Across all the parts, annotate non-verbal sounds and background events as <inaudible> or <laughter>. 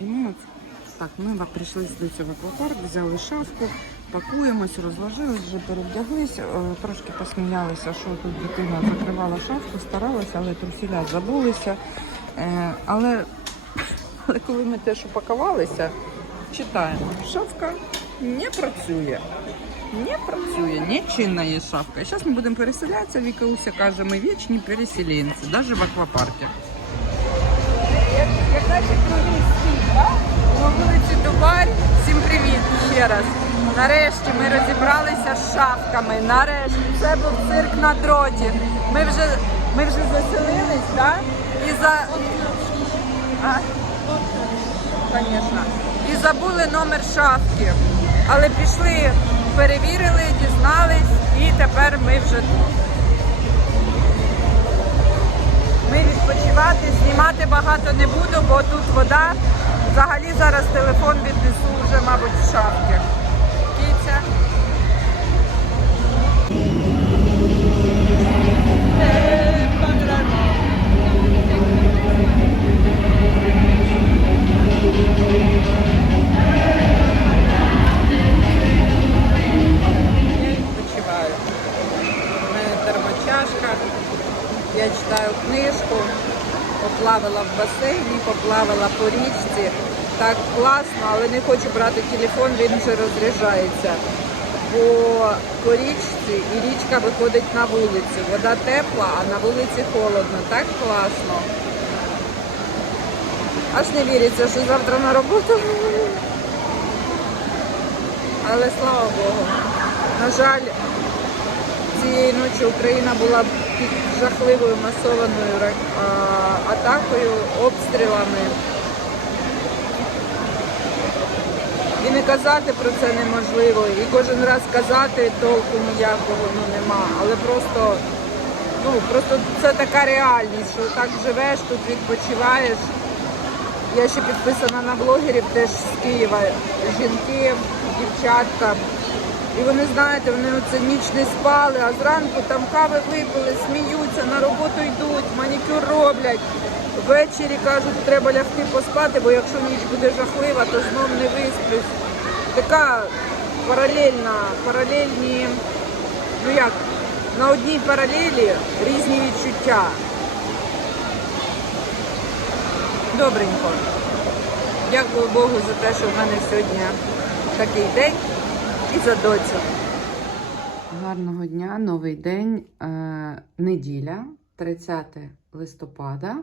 От так, ми прийшли до цього аквапарк, взяли шафку, пакуємось, розложились, вже перевдяглись, е, трошки посміялися, що тут дитина закривала шафку, старалася, але трусіля забулися. Е, Але, але коли ми теж упакувалися, читаємо, шафка не працює. Не працює, не чинна є шафка. І зараз ми будемо переселятися. Віка Уся каже, ми вічні переселенці, навіть в аквапарку. На вулиці Дубай. Всім привіт ще раз. Нарешті ми розібралися з шафками. Нарешті це був цирк на дроті. Ми вже, ми вже заселились, да? І за. А? І забули номер шафки. Але пішли, перевірили, дізнались, і тепер ми вже тут. Ми відпочивати, знімати багато не буду, бо тут вода. Взагалі зараз телефон віднесу вже, мабуть, в шапки. Кіця. Відпочиваю. У мене термочашка. Я читаю книжку, поплавала в басейні, поплавала по річці. Так класно, але не хочу брати телефон, він вже розряджається. Бо по річці і річка виходить на вулицю. Вода тепла, а на вулиці холодно. Так класно. Аж не віриться, що завтра на роботу. Але слава Богу. На жаль, цієї ночі Україна була під жахливою масованою атакою, обстрілами. І не казати про це неможливо. І кожен раз казати толку ніякого ну, нема. Але просто, ну, просто це така реальність, що так живеш, тут відпочиваєш. Я ще підписана на блогерів теж з Києва. Жінки, дівчатка. І вони, знаєте, вони оце ніч не спали, а зранку там кави випили, сміються, на роботу йдуть, манікюр роблять. Ввечері кажуть, треба лягти поспати, бо якщо ніч буде жахлива, то знов не висплюсь. Така паралельна, паралельні, ну як, на одній паралелі різні відчуття. Добренько. Дякую Богу за те, що в мене сьогодні такий день і за доцю. Гарного дня, новий день, е, неділя, 30 листопада.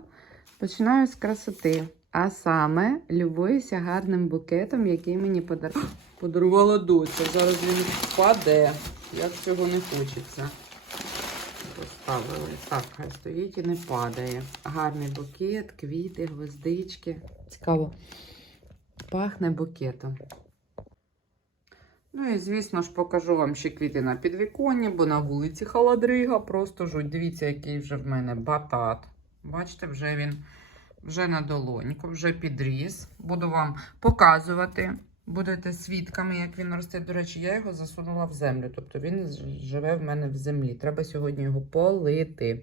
Починаю з красоти. А саме любуюся гарним букетом, який мені подар... подарувала доця. Зараз він впаде. Як цього не хочеться. Поставили. Так, хай стоїть і не падає. Гарний букет, квіти, гвоздички. Цікаво. Пахне букетом. Ну і звісно ж покажу вам ще квіти на підвіконні, бо на вулиці холодрига, просто жуть. Дивіться, який вже в мене батат. Бачите, вже він вже на долоньку, вже підріс. Буду вам показувати. Будете свідками, як він росте. До речі, я його засунула в землю. Тобто він живе в мене в землі. Треба сьогодні його полити.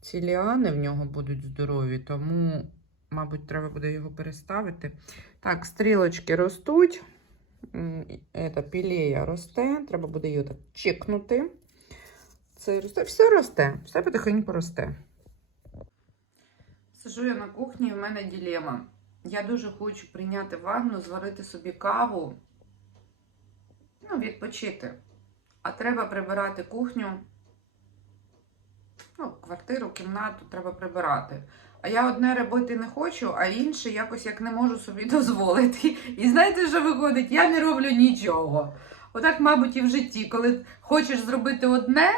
Ці ліани в нього будуть здорові, тому, мабуть, треба буде його переставити. Так, стрілочки ростуть. Пілея росте. Треба буде її так чекнути. Це росте, все росте, все потихеньку росте. Сижу я на кухні, і в мене ділема. Я дуже хочу прийняти ванну, зварити собі каву, ну, відпочити. А треба прибирати кухню, квартиру, кімнату треба прибирати. А я одне робити не хочу, а інше якось як не можу собі <laughs> дозволити. І знаєте, що виходить? Я не роблю нічого. Отак, мабуть, і в житті, коли хочеш зробити одне,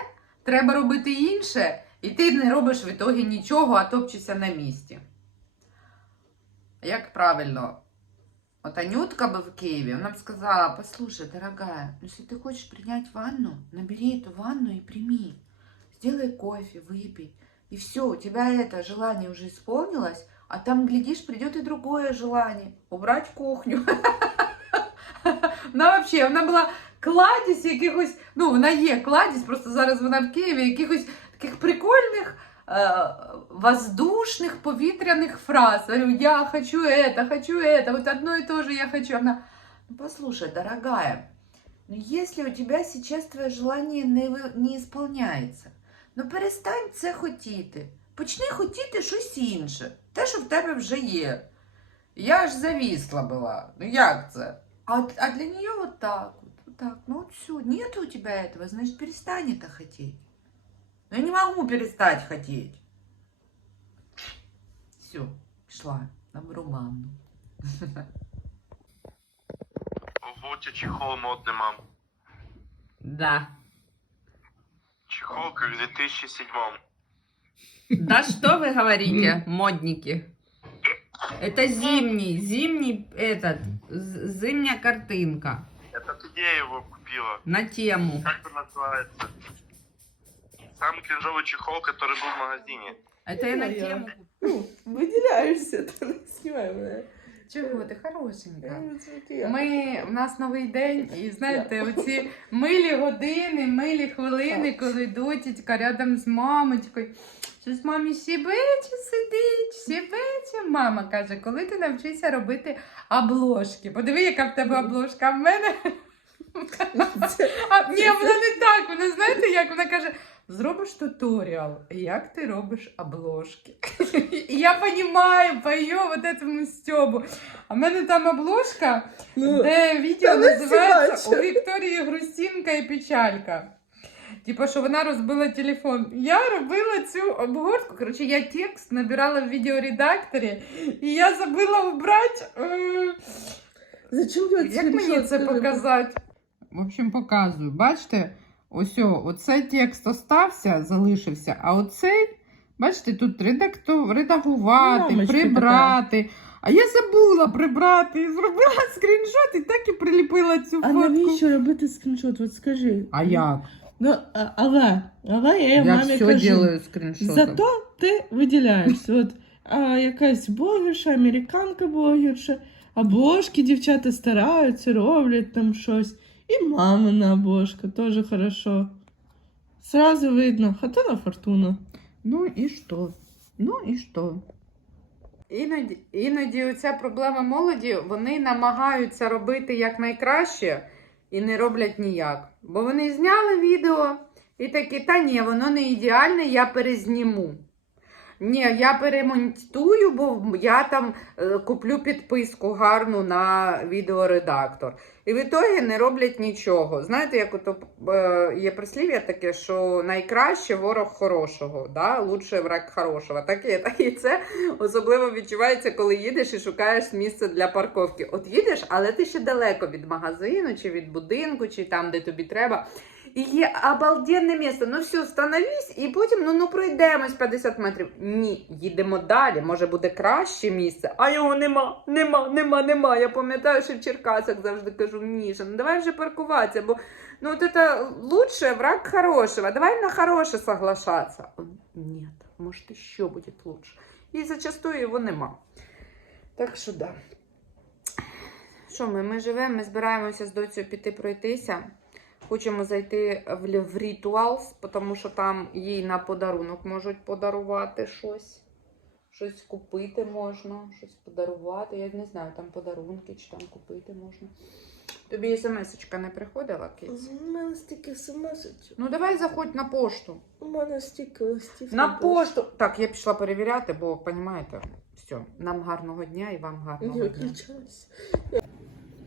треба робити інше, і ти не робиш в ітогі нічого, а топчешся на місці. Як правильно? Вот Анютка бы в Киеве, она бы сказала, послушай, дорогая, ну если ты хочешь принять ванну, набери эту ванну и прими. Сделай кофе, выпей. И все, у тебя это желание уже исполнилось, а там, глядишь, придет и другое желание. Убрать кухню. Вона вообще, вона була кладість якихось, ну, вона є кладість, просто зараз вона в Києві, якихось таких прикольних э, воздушных повітряних фраз. Говорю, я хочу это, хочу это, вот одно и то же я хочу. Она, ну послушай, дорогая, ну если у тебя сейчас твоє желание не, ви- не исполняється, ну перестань це хотіти. Почни хотіти щось інше, те, що в тебе вже є. Я аж завісла була. Ну як це? А, от- а для нее вот так вот, вот так. Ну вот все, нет у тебя этого, значит перестань это хотеть. Ну я не могу перестать хотеть. Все, пішла на роману. Ого, чехол модный, мам. Да. Чехол как в 2007 Да что вы говорите, модники? Это зимний, зимний этот, з- зимняя картинка Это ты где его купила? на тему. Как это называется? Самый кринжовый чехол, который был в магазине. Это я на Ой, я- тему. Ну, виділяєшся, то не <laughs> знімай мене. Чого ти хорошенька? Ми у нас новий день, і знаєте, оці милі години, милі хвилини, коли дотітька рядом з мамочкою. Щось мамі щебече сидить, щебече. Мама каже, коли ти навчишся робити обложки. Подиви, яка в тебе обложка. А в мене. <laughs> Ні, вона не так. Вона знаєте, як вона каже. Зробиш туторіал, як ти робиш обложки. І я розумію по її вот этому стьобу. А в мене там обложка, Ну, де відео називається У Вікторії Грустінка і печалька. Типа, що вона розбила телефон. Я робила цю обгортку. Коротше, я текст набирала в відеоредакторі, і я забула убрати. Е... Зачем Як мені це показати? В общем, показую. Бачите, ось оцей текст остався, залишився, а оцей, бачите, тут редакту, редагувати, Мамочка прибрати. А я забула прибрати і зробила <laughs> скріншот і так і приліпила цю А фотку. навіщо робити скріншот? От скажи. А як? Ну, але, але я, Я мамі все кажу. делаю скріншотом. Зато ти виділяєшся. От а, якась блогерша, американка блогерша, обложки дівчата стараються, роблять там щось. І мамина обложка теж хорошо. Сразу видно, хатона фортуна. Ну і що? Ну і що? Іноді, іноді оця проблема молоді, вони намагаються робити якнайкраще і не роблять ніяк. Бо вони зняли відео і такі, та ні, воно не ідеальне, я перезніму. Ні, я перемонтую, бо я там е, куплю підписку гарну на відеоредактор. І в ітогі не роблять нічого. Знаєте, як ото е, є прислів'я таке, що найкраще ворог хорошого, да? лучше враг хорошого. Так і, так і це особливо відчувається, коли їдеш і шукаєш місце для парковки. От їдеш, але ти ще далеко від магазину, чи від будинку, чи там, де тобі треба. І є обалденне місце. Ну все, становись, і потім ну, ну пройдемось 50 метрів. Ні, їдемо далі. Може буде краще місце. А його нема, нема, нема, нема. Я пам'ятаю, що в Черкасах завжди кажу, Міша, ну давай вже паркуватися, бо ну от это лучше враг хорошего. Давай на хороше соглашаться. Ні, може ще буде лучше. І зачастую його нема. Так що да. Що ми? Ми живемо, ми збираємося з доцею піти пройтися. Хочемо зайти в, Rituals, тому що там їй на подарунок можуть подарувати щось. Щось купити можна, щось подарувати. Я не знаю, там подарунки чи там купити можна. Тобі смс-очка не приходила, Киць? У мене стільки смс. Ну давай заходь на пошту. У мене стільки листів. На пошту. Так, я пішла перевіряти, бо розумієте, все, нам гарного дня і вам гарного дня.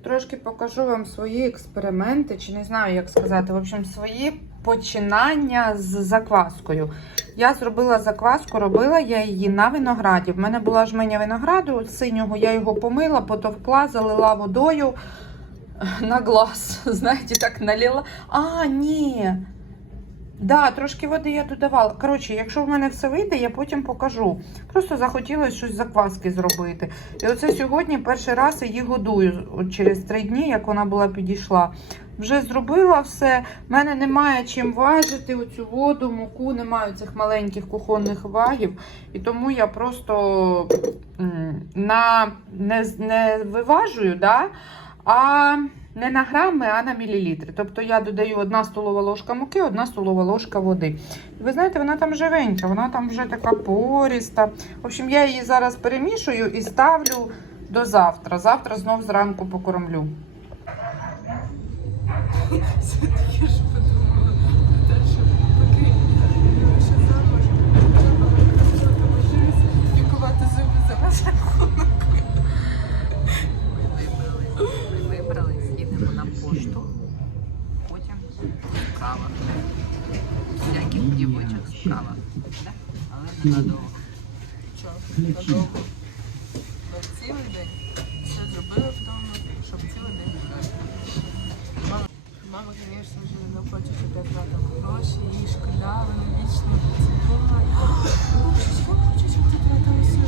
Трошки покажу вам свої експерименти, чи не знаю, як сказати. В общем, свої починання з закваскою. Я зробила закваску, робила я її на винограді. В мене була жменя винограду синього, я його помила, потовкла, залила водою на глаз. <laughs> Знаєте, так налила. А, ні. Да, трошки води я додавала. Коротше, якщо в мене все вийде, я потім покажу. Просто захотілося щось закваски зробити. І оце сьогодні перший раз її годую через три дні, як вона була підійшла. Вже зробила все. В мене немає чим важити оцю воду, муку, немає цих маленьких кухонних вагів. І тому я просто на, не, не виважую, да? а не на грами, а на мілілітри. Тобто я додаю 1 столова ложка муки, 1 столова ложка води. І ви знаєте, вона там живенька, вона там вже така поріста. В общем, я її зараз перемішую і ставлю до завтра. Завтра знов зранку покормлю. Я ж подумала, Да? Але ненадовго. Чого? Надовго. На цілий день. Все зробила вдома, щоб цілий день гуляти. Мама, мама, звісно, вже не хоче, щоб я тратила гроші, їй шкода, вона вічно це <gasps> щоб ти що